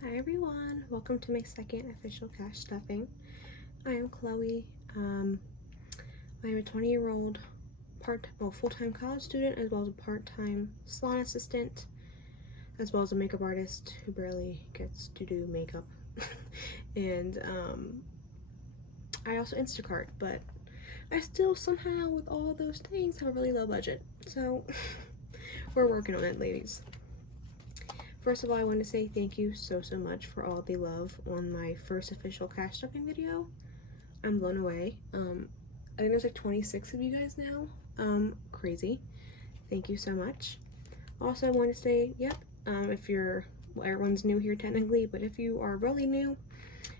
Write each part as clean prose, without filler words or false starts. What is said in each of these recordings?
Hi everyone, welcome to my second official cash stuffing. I am Chloe. I am a 20-year-old full-time college student, as well as a part-time salon assistant, as well as a makeup artist who barely gets to do makeup. And I also Instacart, but I still somehow, with all those things, have a really low budget. So we're working on it, ladies. First of all, I want to say thank you so much for all the love on my first official cash stuffing video. I'm blown away. I think there's like 26 of you guys now. Crazy. Thank you so much. Also, I want to say, if you're, well, everyone's new here technically, but if you are really new,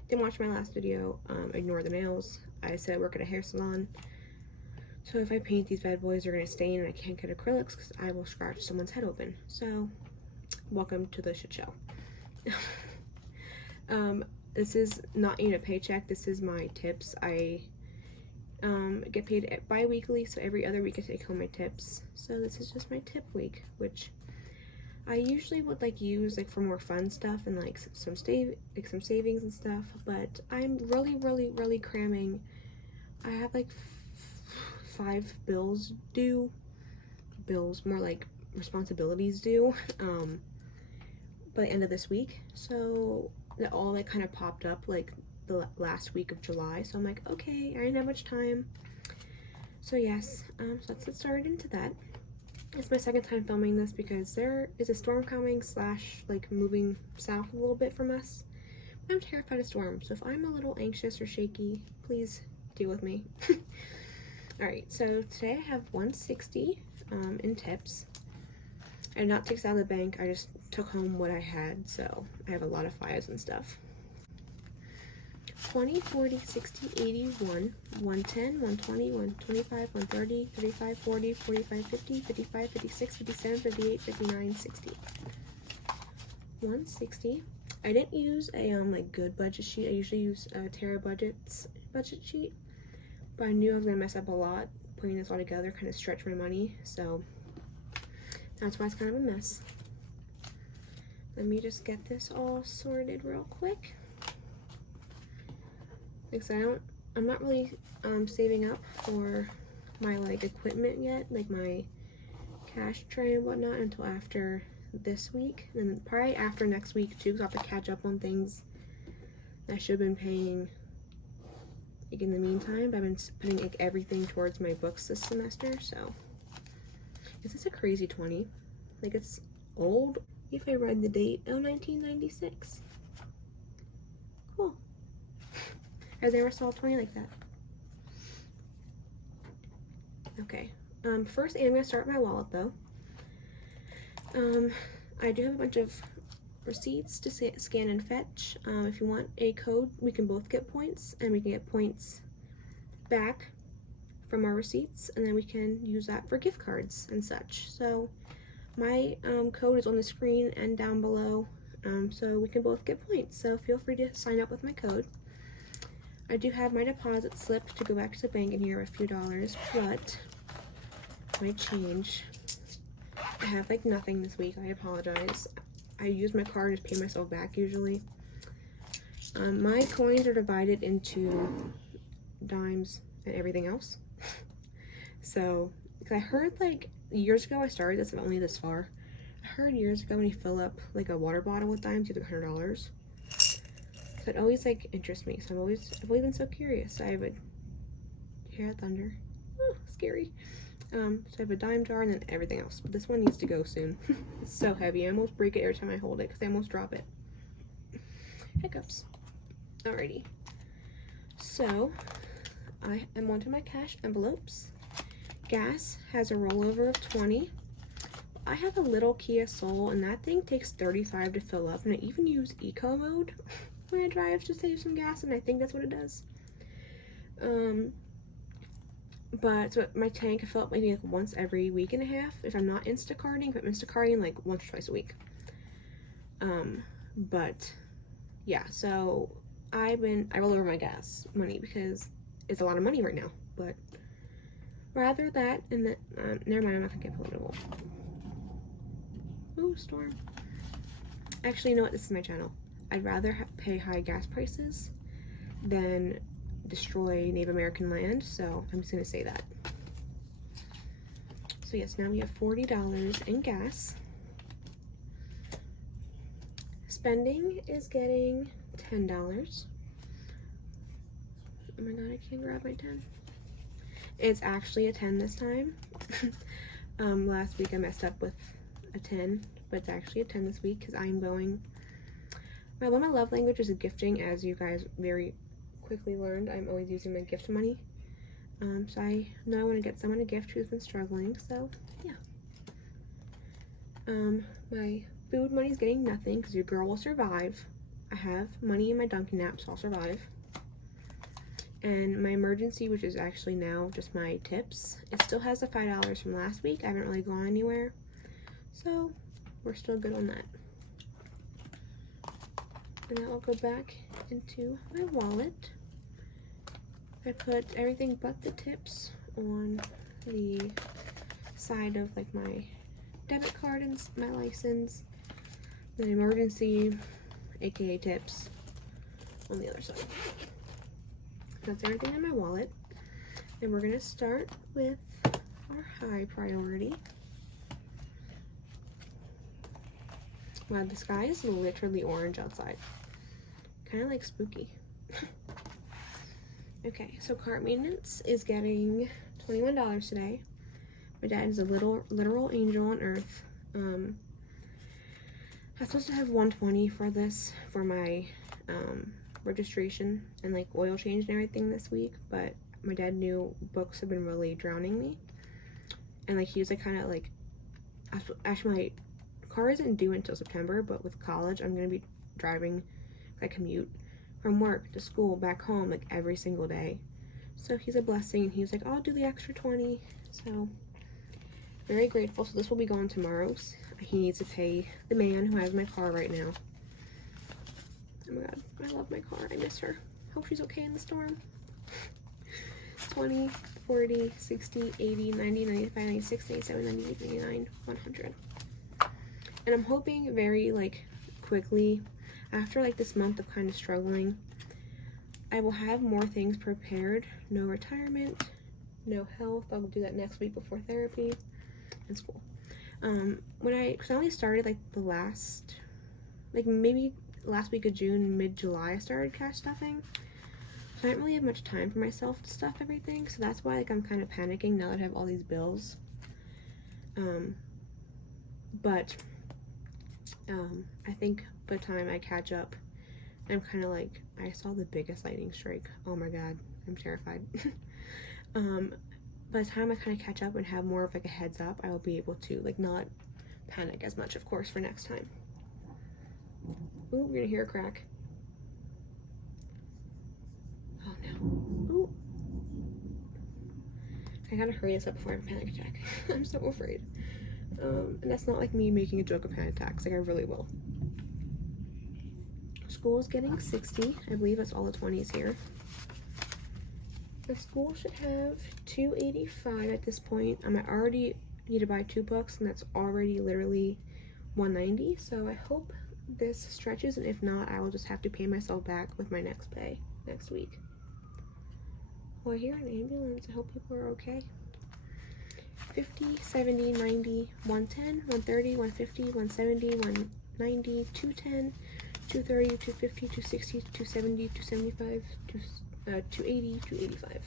didn't watch my last video, ignore the nails. I said I work at a hair salon. So if I paint these bad boys, they're going to stain and I can't get acrylics because I will scratch someone's head open. So welcome to the shit show. This is not even a paycheck. This is my tips. I get paid bi-weekly, so every other week I take home my tips. So this is just my tip week, which I usually would use for more fun stuff and some savings and stuff. But I'm really cramming. I have 5 bills due. Bills, more like responsibilities due. By the end of this week, so that all kind of popped up the last week of July. So I'm like, okay, I didn't have much time. So yes, so let's get started into that. It's my second time filming this because there is a storm coming / moving south a little bit from us. I'm terrified of storms, so if I'm a little anxious or shaky, please deal with me. Alright, so today I have $160 in tips. I did not take this out of the bank, I just took home what I had, so I have a lot of files and stuff. 20, 40, 60, 80, 1, 110, 120, 125, 130, 35, 40, 45, 50, 55, 56, 57, 58, 59, 60. 160. I didn't use a good budget sheet. I usually use Tara Budget's budget sheet, but I knew I was gonna mess up a lot putting this all together, kind of stretch my money, so that's why it's kind of a mess. Let me just get this all sorted real quick. Because I'm not really saving up for my equipment yet, my cash tray and whatnot, until after this week, and probably after next week too, because I have to catch up on things I should have been paying in the meantime. But I've been putting everything towards my books this semester. So is this a crazy 20? It's old. If I read the date, 1996. Cool. I never saw a 20 like that. Okay. First I'm gonna start my wallet though. I do have a bunch of receipts to scan and fetch. If you want a code, we can both get points, and we can get points back from our receipts, and then we can use that for gift cards and such. So my code is on the screen and down below, so we can both get points. So feel free to sign up with my code. I do have my deposit slip to go back to the bank in here, a few dollars, but my change, I have nothing this week. I apologize. I use my card to pay myself back usually. My coins are divided into dimes and everything else. So, because I heard years ago I started this, I'm only this far. I heard years ago when you fill up a water bottle with dimes, you get $100. So it always interests me. So I've always been so curious. I have a, hear that thunder? Oh, scary. So I have a dime jar and then everything else. But this one needs to go soon. It's so heavy. I almost break it every time I hold it because I almost drop it. Hiccups. Alrighty. So I am onto my cash envelopes. Gas has a rollover of 20. I have a little Kia Soul, and that thing takes 35 to fill up, and I even use eco mode when I drive to save some gas, and I think that's what it does. But so my tank I fill up maybe once every week and a half if I'm not Instacarting, but I'm Instacarting once or twice a week. But yeah, so I roll over my gas money because it's a lot of money right now, but rather that and that, never mind, I'm not gonna get political. Ooh, storm. Actually, you know what? This is my channel. I'd rather pay high gas prices than destroy Native American land, so I'm just gonna say that. So yes, now we have $40 in gas. Spending is getting $10. Oh my god, I can't grab my 10. It's actually a 10 this time. Last week I messed up with a 10, but it's actually a 10 this week because I'm going. One of my love languages is gifting, as you guys very quickly learned. I'm always using my gift money. So I know I want to get someone a gift who's been struggling, so yeah. My food money is getting nothing because your girl will survive. I have money in my Dunkin' app, so I'll survive. And my emergency, which is actually now just my tips, it still has the $5 from last week. I haven't really gone anywhere, so we're still good on that. And that will go back into my wallet. I put everything but the tips on the side of like my debit card and my license. Then emergency, aka tips, on the other side. That's everything in my wallet. And we're gonna start with our high priority. Wow, the sky is literally orange outside. Kind of like spooky. Okay, so cart maintenance is getting $21 today. My dad is a literal angel on earth. I'm supposed to have $120 for this, for my registration and like oil change and everything this week, but my dad knew books have been really drowning me, and like he was like kind of like, actually my car isn't due until September, but with college I'm gonna be driving, I commute from work to school back home like every single day, so he's a blessing, and he's like, I'll do the extra 20, so very grateful. So this will be gone tomorrow. He needs to pay the man who has my car right now. Oh my god, I love my car. I miss her. Hope she's okay in the storm. 20, 40, 60, 80, 90, 95, 96, 97, 98, 99, 100. And I'm hoping very like quickly, after like this month of kind of struggling, I will have more things prepared. No retirement, no health. I'll do that next week before therapy and school. Because I only started like the last, like maybe last week of June, mid-July, I started cash stuffing. So I didn't really have much time for myself to stuff everything. So that's why like I'm kind of panicking now that I have all these bills. But I think by the time I catch up, I'm kind of like, I saw the biggest lightning strike. Oh my god, I'm terrified. By the time I kind of catch up and have more of like a heads up, I will be able to like not panic as much, of course, for next time. Ooh, we're gonna hear a crack. Oh no. Ooh. I gotta hurry this up before I have a panic attack. I'm so afraid. And that's not like me making a joke of panic attacks, like I really will. School's getting 60. I believe that's all the 20s here. The school should have 285 at this point. I already need to buy 2 books, and that's already literally 190. So I hope this stretches, and if not, I will just have to pay myself back with my next pay next week. Well, I hear an ambulance. I hope people are okay. 50, 70, 90, 110, 130, 150, 170, 190, 210, 230, 250, 260, 270, 275, 280, 285.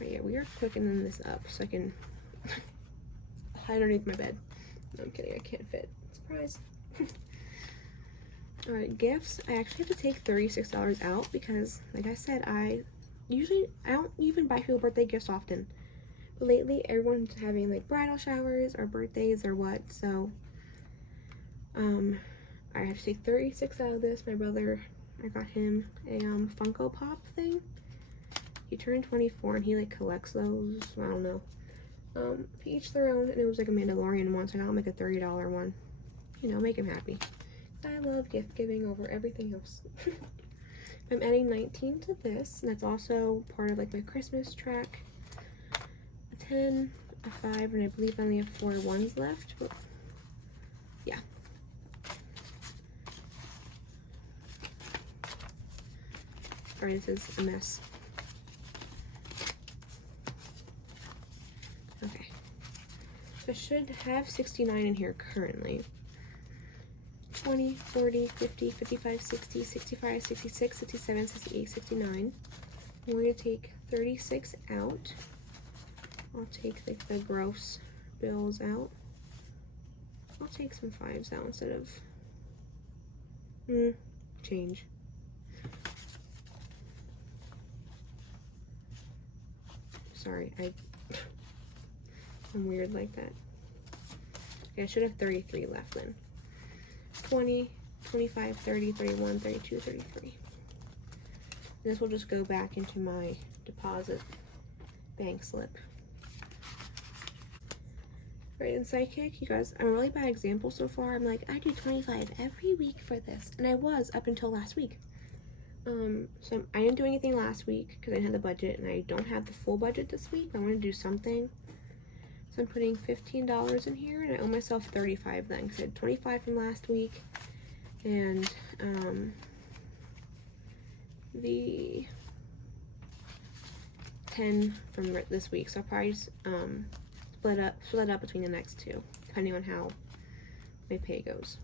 Right, yeah, we are clicking this up so I can hide underneath my bed. No, I'm kidding, I can't fit. Surprise. Alright, gifts. I actually have to take $36 out because, like I said, I don't even buy people birthday gifts often. But lately, everyone's having like bridal showers or birthdays or what, so I have to take 36 out of this. My brother, I got him a Funko Pop thing. He turned 24 and he like collects those. I don't know. Each their own, and it was like a Mandalorian one, so I got him like a $30 one. You know, make him happy. I love gift giving over everything else. I'm adding 19 to this, and that's also part of like my Christmas track. A 10, a 5, and I believe I only have 4 ones left. But yeah. Sorry, this is a mess. Okay. So I should have 69 in here currently. 20, 40, 50, 55, 60, 65, 66, 67, 68, 69. We're going to take 36 out. I'll take like the gross bills out. I'll take some 5s out instead of change. Sorry, I'm weird like that. Okay, I should have 33 left then. 20, 25, 30, 31, 32, 33. And this will just go back into my deposit bank slip. Right, in Psychic, you guys, I'm a really bad example so far. I'm like, I do 25 every week for this. And I was up until last week. So I didn't do anything last week because I didn't have the budget, and I don't have the full budget this week. I want to do something. So I'm putting $15 in here, and I owe myself 35 then because I had 25 from last week. And the 10 from this week. So I'll probably just split up between the next two, depending on how my pay goes.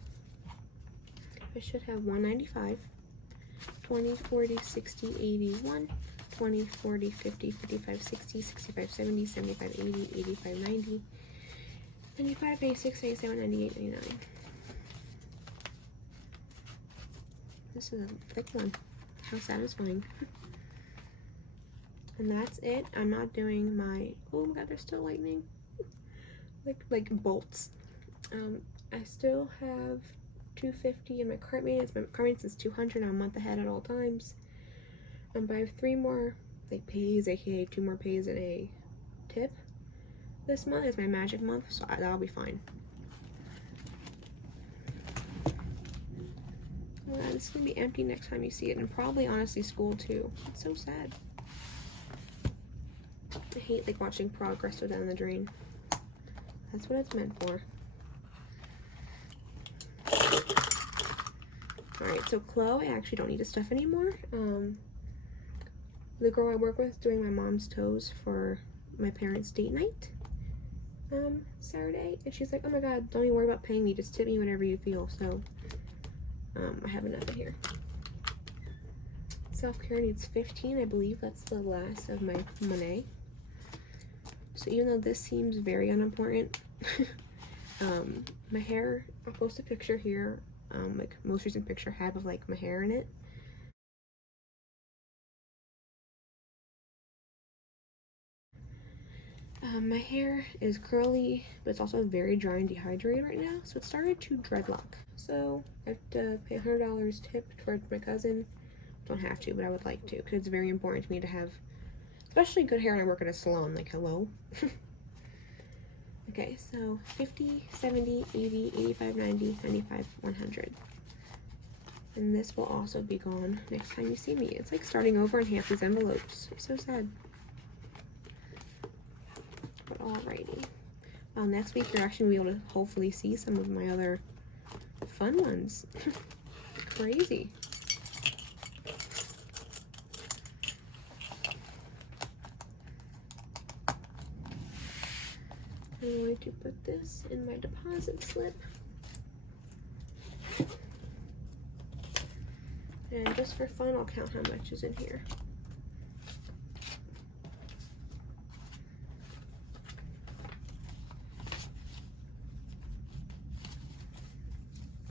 I should have 195, 20, 40, 60, 81, 20, 40, 50, 55, 60, 65, 70, 75, 80, 85, 90, 95, 96, 97, 98, 99. This is a thick one. How satisfying. And that's it. I'm not doing my, oh my god, there's still lightning. Like bolts. I still have 250 in my cart maintenance. My cart maintenance is 200. I'm a month ahead at all times. But I have 3 more like pays, aka 2 more pays and a tip. This month is my magic month, so that'll be fine. Well, it's gonna be empty next time you see it, and probably honestly school too. It's so sad. I hate like watching progress go down the drain. That's what it's meant for. Alright, so Chloe, I actually don't need to stuff anymore. The girl I work with is doing my mom's toes for my parents' date night Saturday, and she's like, oh my god, don't even worry about paying me, just tip me whenever you feel. So I have enough in here. Self-care needs 15. I believe that's the last of my money. So even though this seems very unimportant, my hair, I'll post a picture here, like most recent picture I have of like my hair in it. My hair is curly, but it's also very dry and dehydrated right now, so it started to dreadlock. So I have to pay $100 tip towards my cousin. Don't have to, but I would like to, because it's very important to me to have, especially good hair when I work at a salon, like hello. Okay, so 50, 70, 80, 85, 90, 95, 100. And this will also be gone next time you see me. It's like starting over in half these envelopes. It's so sad. But alrighty. Well, next week you're actually going to be able to hopefully see some of my other fun ones. Crazy. I'm going to put this in my deposit slip. And just for fun, I'll count how much is in here.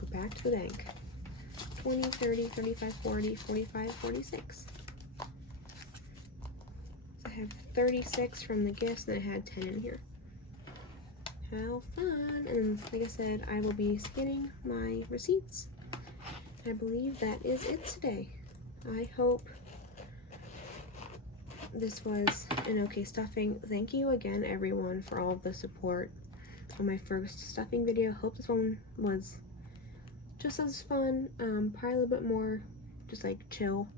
Go back to the bank. 20, 30, 35, 40, 45, 46. So I have 36 from the gifts, and I had 10 in here. How fun! And like I said, I will be scanning my receipts. I believe that is it today. I hope this was an okay stuffing. Thank you again, everyone, for all of the support on my first stuffing video. Hope this one was just as fun, probably a little bit more just like chill.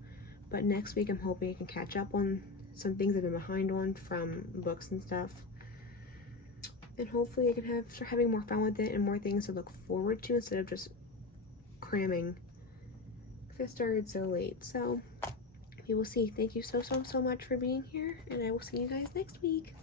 But next week I'm hoping I can catch up on some things I've been behind on from books and stuff. And hopefully I can start having more fun with it and more things to look forward to instead of just cramming. Because I started so late. So we will see. Thank you so much for being here, and I will see you guys next week.